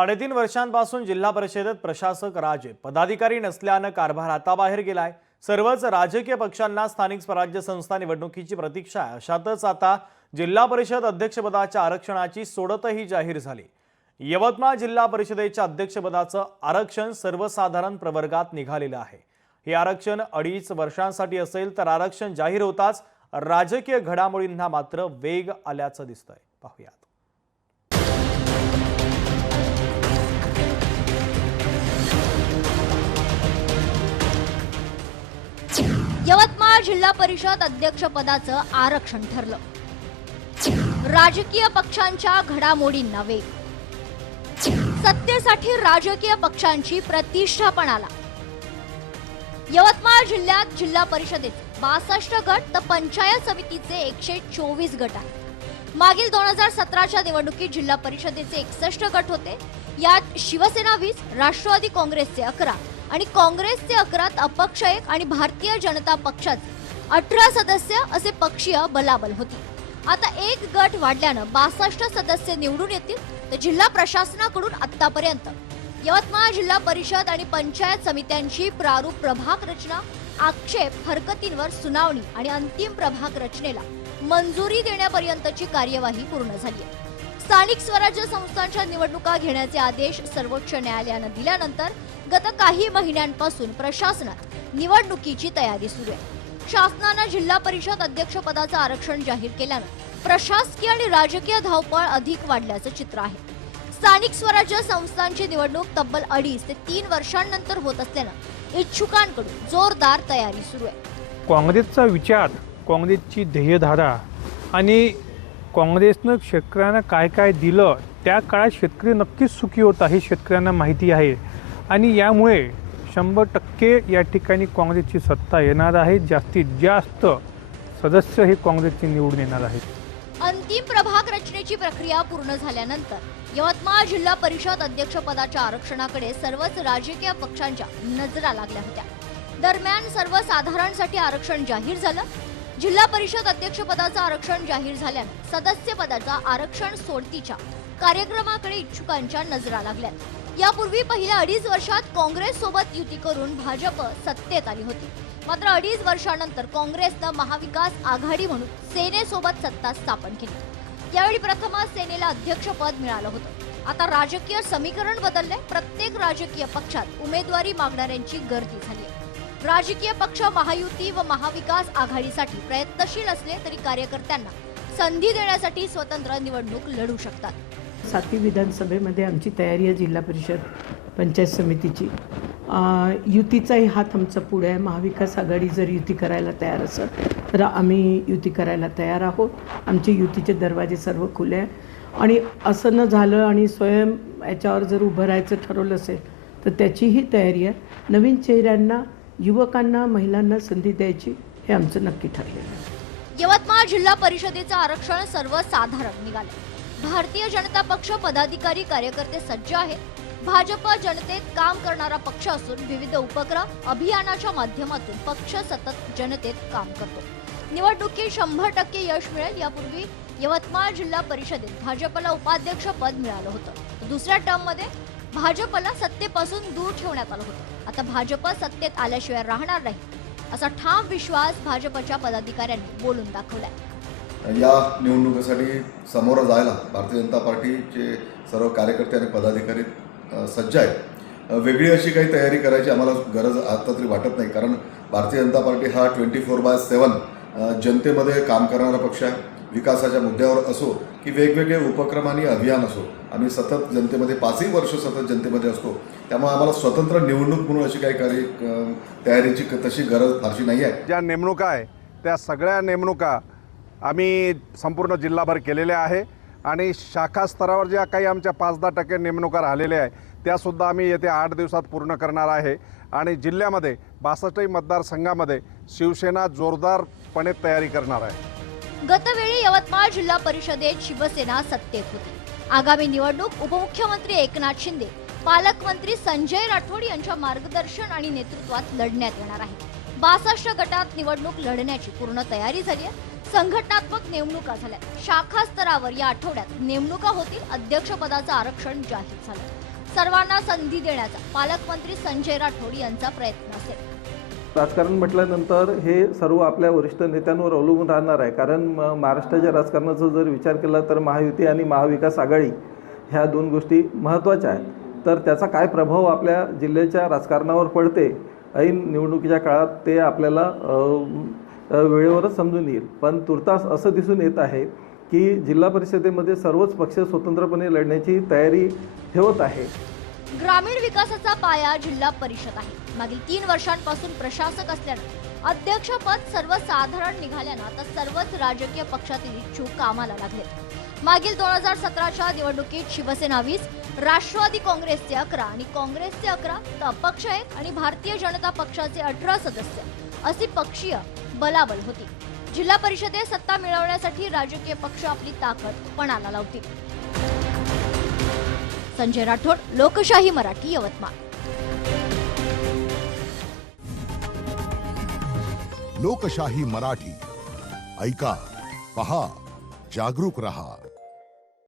साडेतीन वर्षांपासून जिल्हा परिषदेत प्रशासक राजे पदाधिकारी नसल्यानं कारभार हाताबाहेर गेलाय. सर्वच राजकीय पक्षांना स्थानिक स्वराज्य संस्था निवडणुकीची प्रतीक्षा आहे. अशातच आता जिल्हा परिषद अध्यक्षपदाच्या आरक्षणाची सोडतही जाहीर झाली. यवतमाळ जिल्हा परिषदेच्या अध्यक्षपदाचं आरक्षण सर्वसाधारण प्रवर्गात निघालेलं आहे. हे आरक्षण अडीच वर्षांसाठी असेल तर आरक्षण जाहीर होताच राजकीय घडामोडींना मात्र वेग आल्याचं दिसतंय. पाहूयात. यवतमाळ जिल्हा परिषद अध्यक्षपदाचं आरक्षण ठरलं. राजकीय पक्षांच्या घडामोडींना वेग सत्तेसाठी राजकीय पक्षांची प्रतिष्ठा पण आला. यवतमाळ जिल्ह्यात जिल्हा परिषदेत बासष्ट गट तर पंचायत समितीचे एकशे चोवीस गट आहेत. मागील दोन हजार सतराच्या निवडणुकीत जिल्हा परिषदेचे एकसष्ट गट होते. यात शिवसेना वीस राष्ट्रवादी काँग्रेसचे अकरा. आणि काँग्रेसचे अकरा अपक्ष एक आणि भारतीय जनता पक्षाचे अठरा सदस्य असे पक्षीय बलाबल होती. आता एक गट वाढल्यानं बासष्ट सदस्य निवडून येतील तर जिल्हा प्रशासनाकडून आतापर्यंत यवतमाळ जिल्हा परिषद आणि पंचायत समित्यांची प्रारूप प्रभाग रचना आक्षेप हरकतींवर सुनावणी आणि अंतिम प्रभाग रचनेला मंजुरी देण्यापर्यंतची कार्यवाही पूर्ण झाली आहे. स्थानिक स्वराज्य संस्थांच्या निवडणुका घेण्याचे आदेश सर्वोच्च न्यायालयानं दिल्यानंतर गत काही महिन्यांपासून प्रशासनात निवडणुकीची तयारी सुरू आहे. शासनानं जिल्हा परिषद अध्यक्षपदाचं आरक्षण जाहीर केल्यानं प्रशासकीय आणि राजकीय धावपळ अधिक वाढल्याचं चित्र आहे. स्थानिक स्वराज्य संस्थांची निवडणूक तब्बल अडीच ते तीन वर्षांनंतर होत असल्यानं इच्छुकांकडून जोरदार तयारी सुरू आहे. काँग्रेसचा विचार काँग्रेसची ध्येयधारा आणि काँग्रेसनं शेतकऱ्यांना काय काय दिलं त्या काळात शेतकरी नक्कीच सुखी होता हे शेतकऱ्यांना माहिती आहे. आणि यामुळे शंभर टक्के या ठिकाणी काँग्रेसची सत्ता येणार आहे. जास्तीत जास्त सदस्य हे काँग्रेसचे निवडून येणार आहेत. अंतिम प्रभाग रचनेची प्रक्रिया पूर्ण झाल्यानंतर यवतमाळ जिल्हा परिषद अध्यक्षपदाच्या आरक्षणाकडे सर्वच राजकीय पक्षांच्या नजरा लागल्या होत्या. दरम्यान सर्वसाधारणसाठी आरक्षण जाहीर झालं. जिल्हा परिषद अध्यक्षपदाचं आरक्षण जाहीर झाल्यानं सदस्यपदाचा आरक्षण सोडतीच्या कार्यक्रमाकडे इच्छुकांच्या नजरा लागल्या यापूर्वी पहिल्या अडीच वर्षात काँग्रेस सोबत युती करून भाजप सत्तेत आली होती. मात्र अडीच वर्षानंतर काँग्रेसनं महाविकास आघाडी म्हणून सेनेसोबत सत्ता स्थापन केली. यावेळी प्रथमच सेनेला अध्यक्षपद मिळालं होतं. आता राजकीय समीकरण बदललंय. प्रत्येक राजकीय पक्षात उमेदवारी मागणाऱ्यांची गर्दी झाली आहे राजकीय पक्ष महायुती व महाविकास आघाडीसाठी प्रयत्नशील असले तरी कार्यकर्त्यांना संधी देण्यासाठी स्वतंत्र निवडणूक लढू शकतात. सातवी विधानसभेमध्ये आमची तयारी आहे जिल्हा परिषद पंचायत समितीची. युतीचाही हात आमचा पुढे आहे. महाविकास आघाडी जर युती करायला तयार असेल तर आम्ही युती करायला तयार आहोत. आमचे युतीचे दरवाजे सर्व खुले आहे आणि असं न झालं आणि स्वयं याच्यावर जर उभं राहायचं ठरवलं असेल तर त्याचीही तयारी आहे. नवीन चेहऱ्यांना युवकांना महिलांना संधी द्यायची हे आमचं नक्की ठरलेलं आहे यवतमाळ जिल्हा परिषदेचं आरक्षण सर्वसाधारण निघालं. भारतीय जनता पक्ष पदाधिकारी कार्यकर्ते सज्ज आहेत. भाजप जनतेत काम करणारा पक्ष असून विविध उपक्रम अभियानाच्या माध्यमातून पक्ष सतत जनतेत काम करतो. निवडणुकीत शंभर टक्के यश मिळेल यापूर्वी यवतमाळ जिल्हा परिषदेत भाजपला उपाध्यक्ष पद मिळालं होतं. दुसऱ्या टर्ममध्ये भाजपला सत्तेपासून दूर ठेवण्यात आलं होतं. आता भाजप सत्तेत आल्याशिवाय राहणार नाही. असा ठाम विश्वास भाजपच्या पदाधिकाऱ्यांनी बोलून दाखवलाय. या निवडणुकीसाठी समोर जायला भारतीय जनता पार्टीचे सर्व कार्यकर्ते आणि पदाधिकारी सज्ज आहेत. वेगळी अशी काही तयारी करायची आम्हाला गरज आता तरी वाटत नाही. कारण भारतीय जनता पार्टी हा ट्वेंटी फोर बाय सेवन जनतेमध्ये काम करणारा पक्ष आहे. विकासाच्या मुद्द्यावर असो की वेगवेगळे उपक्रम आणि अभियान असो. आम्ही सतत जनतेमध्ये पाचही वर्ष सतत जनतेमध्ये असतो. त्यामुळे आम्हाला स्वतंत्र निवडणूक म्हणून अशी काही कार्य तयारीची क- तशी गरज फारशी नाही आहे. ज्या नेमणुका आहे त्या सगळ्या नेमणुका आम्ही संपूर्ण जिल्हाभर केलेल्या आहे. आणि शाखा स्तरावर ज्या काही आमच्या पाच दहा टक्के नेमणुका राहिलेल्या आहे त्यासुद्धा आम्ही येत्या आठ दिवसात पूर्ण करणार आहे. आणि जिल्ह्यामध्ये बासष्टही मतदारसंघामध्ये शिवसेना जोरदारपणे तयारी करणार आहे. गतवेळी यवतमाळ जिल्हा परिषदेत शिवसेना सत्तेत होती. आगामी निवडणूक उपमुख्यमंत्री एकनाथ शिंदे पालकमंत्री संजय राठोड यांच्या मार्गदर्शन आणि नेतृत्वात लढण्यात येणार आहे. बासष्ट गटात निवडणूक लढण्याची पूर्ण तयारी झाली आहे. संघटनात्मक नेमणुका झाल्या. शाखा स्तरावर या आठवड्यात नेमणुका होतील अध्यक्षपदाचं आरक्षण जाहीर झालं. सर्वांना संधी देण्याचा पालकमंत्री संजय राठोड यांचा प्रयत्न असेल. राजकारण म्हटल्यानंतर हे सर्व आपल्या वरिष्ठ नेत्यांवर अवलंबून राहणार आहे. कारण महाराष्ट्राच्या राजकारणाचा जर विचार केला तर महायुती आणि महाविकास आघाडी ह्या दोन गोष्टी महत्त्वाच्या आहेत. तर त्याचा काय प्रभाव आपल्या जिल्ह्याच्या राजकारणावर पडते ऐन निवडणुकीच्या काळात ते आपल्याला वेळेवरच समजून येईल. पण तुर्तास असं दिसून येत आहे की जिल्हा परिषदेमध्ये सर्वच पक्ष स्वतंत्रपणे लढण्याची तयारी ठेवत आहे. ग्रामीण विकासाचा पाया जिल्हा परिषद आहे. मागील तीन वर्षांपासून प्रशासक असल्यानं अध्यक्षपद सर्वसाधारण निघाल्यानं आता सर्वच राजकीय पक्षातील इच्छुक कामाला लागले मागील दोन हजार सतराच्या निवडणुकीत शिवसेना वीस राष्ट्रवादी काँग्रेसचे अकरा आणि काँग्रेसचे अकरा तर अपक्ष एक आणि भारतीय जनता पक्षाचे अठरा सदस्य अशी पक्षीय बलाबल होती. जिल्हा परिषदेत सत्ता मिळवण्यासाठी राजकीय पक्ष आपली ताकद पणाला लावतील. संजय राठोड लोकशाही मराठी यवतमाळ. लोकशाही मराठी. ऐका पहा जागरूक रहा.